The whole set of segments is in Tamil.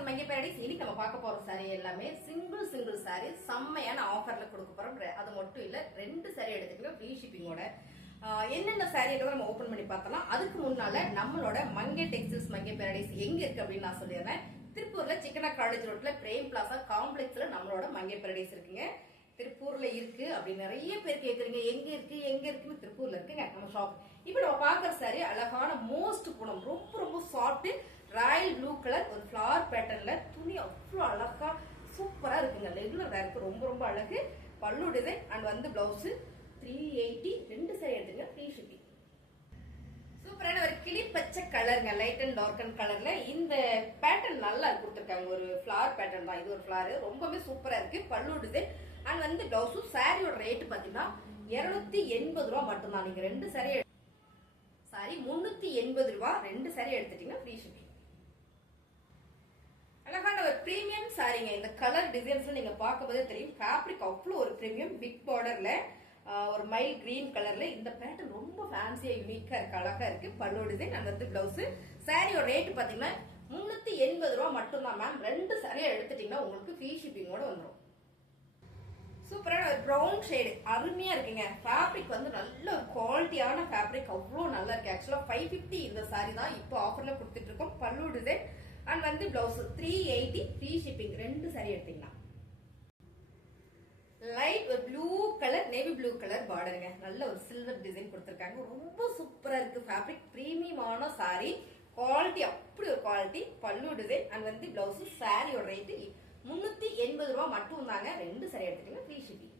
and Mangi Paradise. இன்னைக்கு நம்ம பார்க்க போற saree எல்லாமே சிங்கிள் saree செம்மையான ஆஃபர்ல கொடுக்க போறோம். அது மட்டும் இல்ல ரெண்டு saree எடுத்துக்கிட்டா ஃப்ரீ ஷிப்பிங்கோட. என்னென்ன சாரீன்றத நம்ம ஓபன் பண்ணி பார்த்தலாம். அதுக்கு முன்னால நம்மளோட மங்கை டெக்ஸ்டைல்ஸ் மங்கை பாரடைஸ் எங்க இருக்கு அப்படின்னு நான் சொல்லிடுறேன். திருப்பூர்ல சிக்கனா காலேஜ் ரோட்ல பிரேம் பிளாசா காம்ப்ளெக்ஸ்ல நம்மளோட மங்கை பாரடைஸ் இருக்குங்க. திருப்பூர்ல இருக்கு அப்படி நிறைய பேர் கேக்குறீங்க எங்க இருக்குன்னு. திருப்பூர்ல இருக்குங்க நம்ம ஷாப். இப்போ நம்ம பாக்குற சாரி அழகான மோஸ்ட் குணம் ரொம்ப சாஃப்ட் ராயல் ப்ளூ கலர் ஒரு ஃபிளவர் பேட்டர்ன்ல துணி அவ்வளவு அழகா சூப்பரா இருக்குங்க. ரெகுலர் வேருக்கு ரொம்ப அழகு. பல்லு டிசைன் அண்ட் வந்து பிளவுஸ் 380 ரெண்டு சாரி எடுத்துங்க ஃப்ரீ ஷிப்பிங். சூப்பரான ஒரு கிளி பச்சை கலருங்க, லைட் அண்ட் டார்க் அண்ட் கலர்ல இந்த பேட்டர்ன் நல்லா கொடுத்துருக்காங்க. ஒரு ஃபிளவர் பேட்டர்ன் தான் இது. ஒரு ஃபிளவர் ரொம்பவே சூப்பரா இருக்கு. பல்லு டிசைன் அண்ட் வந்து பிளவுஸும் சாரியோட ரேட் பாத்தீங்கன்னா 280 ரூபா மட்டும்தான். நீங்க ரெண்டு சாரி 380 ரூபா ரெண்டு சாரி எடுத்துட்டீங்கன்னா ஃப்ரீ ஷிப்பிங். அழகான ஒரு பிரீமியம் சாரிங்க. இந்த கலர் டிசைன்ஸ் நீங்க பார்க்கும்போதே தெரியும். ஃபேப்ரிக் அவ்வளவு ஒரு பிரீமியம் பிக் பார்டர்ல ஒரு மைல் கிரீன் கலர்ல இந்த பேட்டர்ன் ரொம்ப ஃபேன்சியா யூனிக்கா இருக்கு, அழகா இருக்கு. பல்லு டிசைன் அண்ட் வந்து பிளவுஸ். சாரியோட ரேட் பாத்தீங்கன்னா 380 ரூபா மட்டும்தான் மேம். ரெண்டு சாரியா எடுத்துட்டீங்கன்னா உங்களுக்கு ஃப்ரீ ஷிப்பிங்கோட வந்துடும். சூப்பரான ஒரு ப்ரௌன் ஷேடு அருமையா இருக்குங்க. ஃபேப்ரிக் வந்து நல்ல ஒரு குவாலிட்டியான ஃபேப்ரிக், அவ்வளவு நல்லா இருக்கு. ஆக்சுவலா 550 இந்த சாரி தான் இப்போ ஆஃபர்ல கொடுத்துட்டு இருக்கோம். பல்லு டிசைன் அண்ட் வந்து பிளவுஸ் 380 ஃப்ரீ ஷிப்பிங். ரெண்டு சாரி எடுத்தீங்கன்னா லைட் ஒரு blue colour navy blue colour பார்டருங்க. நல்ல ஒரு சில்வர் டிசைன் கொடுத்திருக்காங்க. ரொம்ப சூப்பரா இருக்கு. ஃபேப்ரிக் பிரீமியமான சாரி, குவாலிட்டி அப்படி ஒரு குவாலிட்டி. பல்லு டிசைன் அண்ட் வந்து பிளவுஸ். சாரியோட ரேட்டு 380 ரூபா மட்டும் தாங்க. ரெண்டு சாரி எடுத்துட்டீங்க ஃப்ரீ ஷிப்பிங்.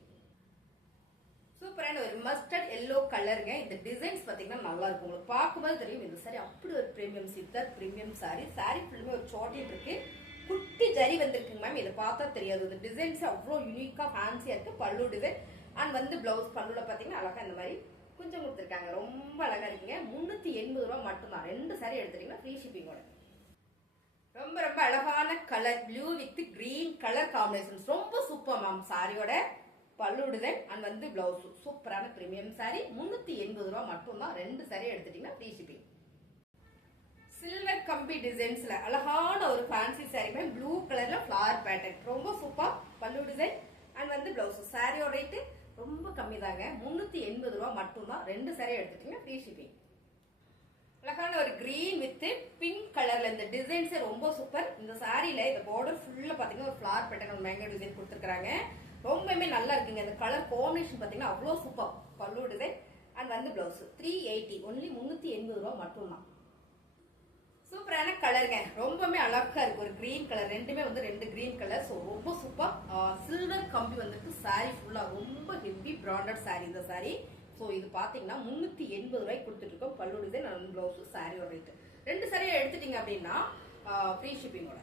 சூப்பரான ஒரு மஸ்டர்ட் எல்லோ கலருங்க. இந்த டிசைன்ஸ் பாத்தீங்கன்னா நல்லா இருக்கும். உங்களுக்கு பார்க்கும்போது தெரியும் இந்த சாரி அப்படி ஒரு பிரீமியம் சித்தர் பிரீமியம் சாரி. சாரி ஃபுல்லுமே ஒரு சாட்டில் இருக்கு. குட்டி ஜரி வந்திருக்குங்க மேம். இதை பார்த்தா தெரியாது. இந்த டிசைன்ஸ் அவ்வளவு யூனிக்கா ஃபேன்சியா இருக்கு. பல்லு டிசைன் அண்ட் வந்து பிளவுஸ். பல்லுல பாத்தீங்கன்னா அழகா இந்த மாதிரி கொஞ்சம் கொடுத்துருக்காங்க. ரொம்ப அழகா இருக்குங்க. 380 ரூபா மட்டும்தான். ரெண்டு சாரி எடுத்துட்டீங்கன்னா ஃப்ரீ ஷிப்பிங்கோட. ரொம்ப அழகான colour blue with green colour combination ரொம்ப சூப்பர் மேம். சாரியோட பல்லு டிசைன் அண்ட் வந்து பிளவுஸ். சூப்பரான பிரீமியம் சாரி 380 ரூபா மட்டும்தான். ரெண்டு சாரி எடுத்துட்டீங்கன்னா ஃப்ரீ ஷிப்பிங். சில்வர் கம்பி டிசைன்ஸ்ல அழகான ஒரு ஃபேன்சி சாரி மேம். ப்ளூ கலர்ல ஃபிளவர் பேட்டர்ன் ரொம்ப சூப்பர். பல்லு டிசைன் அண்ட் வந்து பிளவுஸ். சாரியோட ரேட்டு ரொம்ப கம்மி தாங்க. 380 ரூபா மட்டும்தான். ரெண்டு சாரி எடுத்துட்டீங்கன்னா ஃப்ரீ ஷிப்பிங். அழகான ஒரு கிரீன் வித் பிங்க் கலர்ல இந்த டிசைன்ஸ் ரொம்ப சூப்பர். இந்த சாரியில இந்த பார்டர் ஃபுல்லா பாத்தீங்கன்னா ஒரு ஃபிளவர் பேட்டர்ன் ஒரு மேங்கோ டிசைன் கொடுத்துருக்காங்க. ரொம்பவே நல்லா இருக்குங்க. இந்த கலர் காம்பினேஷன் பாத்தீங்கன்னா அவ்வளவு சூப்பர். பல்லு டிசைன் அண்ட் வந்து பிளவுஸ் 380 ஒன்லி 380 ரூபா மட்டும்தான். சூப்பரான கலருங்க. ரொம்பவே அழகா இருக்கு. ஒரு கிரீன் கலர் ரெண்டுமே வந்து ரெண்டு கிரீன் கலர். ஸோ ரொம்ப சூப்பர். சில்வர் கம்பி வந்துட்டு சாரி ஃபுல்லா ரொம்ப ஹெவி பிராண்டட் சாரி இந்த சாரி. ஸோ இது பாத்தீங்கன்னா 380 ரூபாய்க்கு கொடுத்துட்டு இருக்கோம். பல்லு டிசைன் அண்ட் பிளவுஸ். சாரியோட ரேட் ரெண்டு சாரியா எடுத்துட்டீங்க அப்படின்னா ஃப்ரீ ஷிப்பிங்கோட.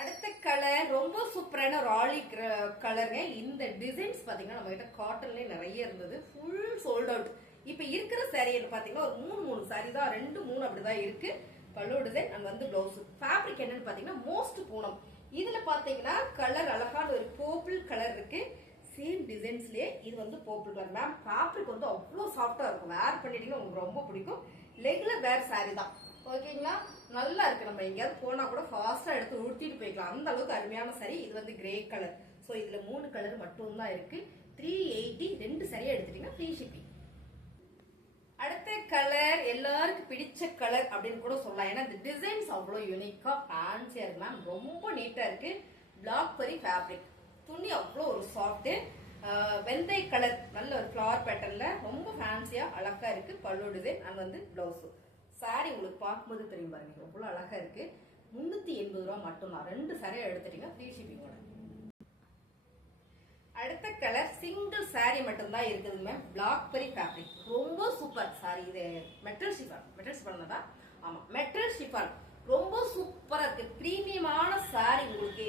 அடுத்த கலர் ரொம்ப சூப்பரான ராலி கலருங்க. இந்த டிசைன்ஸ் பாத்தீங்கன்னா நம்ம கிட்ட காட்டன்லயே நிறைய இருந்தது. Full sold out. இப்ப இருக்கிற சாரி பாத்தீங்கன்னா ஒரு மூணு சாரி தான், 2-3 அப்படிதான் இருக்கு. பல்லு டிசைன் அண்ட் வந்து பிளவுஸ். ஃபேப்ரிக் என்னன்னு பாத்தீங்கன்னா மோஸ்ட் பூனம். இதுல பாத்தீங்கன்னா கலர் அழகான ஒரு பர்பிள் கலர் இருக்கு. சேம் டிசைன்ஸ்லயே இது வந்து பர்பிள் கலர் மேம். ஃபேப்ரிக் வந்து அவ்வளவு சாஃப்டா இருக்கும். வேர் பண்ணிட்டீங்கன்னா உங்களுக்கு ரொம்ப பிடிக்கும். ரெகுலர் வேர் சாரி தான். ஓகேங்களா, நல்லா இருக்கு. நம்ம எங்கேயாவது போனா கூட ஃபாஸ்டா எடுத்து உடுத்திட்டு போய்க்கலாம். அந்த அளவுக்கு அருமையான சாரி. இது வந்து கிரே கலர். சோ இதுல 3 கலர் மட்டும் தான் இருக்கு. 380 ரெண்டு சாரியா எடுத்துட்டீங்கன்னா ஃப்ரீ ஷிப்பிங். அடுத்த கலர் எல்லாருக்கும் பிடிச்ச கலர் அப்படின்னு கூட சொல்லலாம். ஏன்னா இந்த டிசைன்ஸ் அவ்வளவு யூனிக்கா ஃபேன்சியா இருக்கு மேம். ரொம்ப நீட்டா இருக்கு. பிளாக் பரி ஃபேப்ரிக். துணி அவ்வளோ ஒரு சாஃப்ட். வெந்தய கலர் நல்ல ஒரு ஃபிளவர் பேட்டர்ன்ல ரொம்ப ஃபேன்சியா அழகா இருக்கு. பல்லு டிசைன் அண்ட் வந்து பிளவுஸ். சாரி உங்களுக்கு பார்க்கும்போது தெரியும் பாருங்க எவ்வளவு அழகா இருக்கு. 380 ரூபா மட்டும்தான். ரெண்டு சாரியா எடுத்துட்டீங்கன்னா ஃப்ரீ ஷிப்பிங்கோட. அடுத்த கலர் சிங்கிள் சாரி மட்டும் தான் இருக்குது மேம். பிளாக் பெரி ஃபேப்ரிக் ரொம்ப சூப்பர் சாரி. இது மெட்டல் ஷிஃபான் தான். ஆமா, மெட்டல் ஷிஃபான் ரொம்ப சூப்பரா இருக்கு. பிரீமியமான சாரி. உங்களுக்கு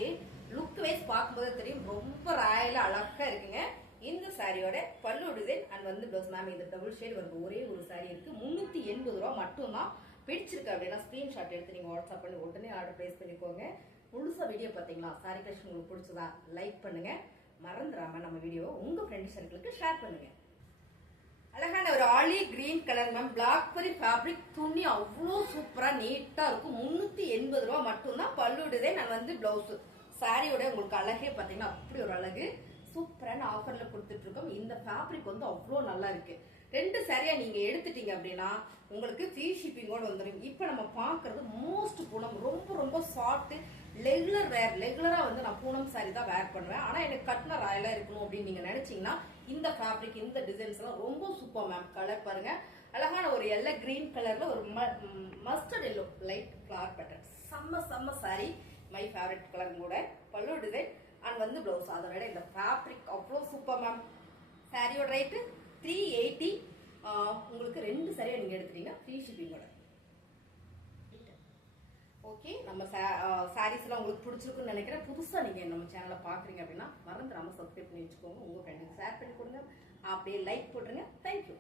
லுக் வைஸ் பார்க்கும்போது தெரியும் ரொம்ப ராயலா அழகா இருக்குங்க. இந்த சாரியோட பல்லு டிசைன் அண்ட் வந்து பிளவுஸ் மேம். இந்த டபுள் ஷேட் வந்து ஒரே ஒரு சாரி இருக்கு. 380 ரூபா மட்டும்தான். பிடிச்சிருக்கு அப்படின்னா ஸ்கிரீன்ஷாட் எடுத்து நீங்க வாட்ஸ்அப் பண்ணி உடனே ஆர்டர் பிளேஸ் பண்ணிக்கோங்க. முழுசா வீடியோ பாத்தீங்களா? சாரி கலெக்ஷன் உங்களுக்கு பிடிச்சதா லைக் பண்ணுங்க. மறந்துடாம நம்ம வீடியோ உங்க ஃப்ரெண்ட் சர்க்கிளுக்கு ஷேர் பண்ணுங்க. அழகான ஒரு ஆலி கிரீன் கலர் மேம், பிளாக் பெரி ஃபேப்ரிக். துணி அவ்வளோ சூப்பரா நீட்டா இருக்கும். 380 ரூபா மட்டும்தான். பல்லு டிசைன் நான் வந்து பிளவுஸ். சாரியோட உங்களுக்கு அழகே பாத்தீங்கன்னா அப்படி ஒரு அழகு. சூப்பரான ஆஃபர்ல கொடுத்துட்டு இருக்கோம். இந்த ஃபேப்ரிக் வந்து அவ்வளோ நல்லா இருக்கு. 2 சாரியா நீங்க எடுத்துட்டீங்க அப்படின்னா உங்களுக்கு ஃப்ரீ ஷிப்பிங்கோட வந்துடும். இப்போ நம்ம பாக்குறது மோஸ்ட் பூனம், ரொம்ப ரொம்ப சாஃப்ட் ரெகுலரா வந்து நான் பூனம் சாரி தான் வேர் பண்ணுவேன். ஆனா எனக்கு கட்டின ராயலா இருக்கணும் அப்படின்னு நீங்க நினைச்சீங்கன்னா இந்த ஃபேப்ரிக், இந்த டிசைன்ஸ் எல்லாம் ரொம்ப சூப்பர் மேம். கலர் பாருங்க, அழகான ஒரு எல்லோ கிரீன் கலர்ல ஒரு mustard yellow light flower pattern. செம்ம செம்ம சாரி, மை ஃபேவரட் கலர் கூட. பல்லு டிசைன் அண்ட் வந்து பிளவுஸ். அதை விட இந்த ஃபேப்ரிக் அவ்வளோ சூப்பர் மேம். சாரியோட ரேட்டு 380. உங்களுக்கு 2 சரியா நீங்க எடுத்துட்டீங்க ஃப்ரீ ஷிப்பிங்கோட. ஓகே, நம்ம சாரீஸ் எல்லாம் உங்களுக்கு பிடிச்சிருக்குன்னு நினைக்கிறேன். புதுசா நீங்க நம்ம சேனலை பாக்குறீங்க அப்படின்னா மறந்துடாம சப்ஸ்கிரைப் பண்ணி வச்சுக்கோங்க. உங்க ஃப்ரெண்டுக்கு ஷேர் பண்ணி கொடுங்க. அப்படியே லைக் போட்டுருங்க. தேங்க்யூ.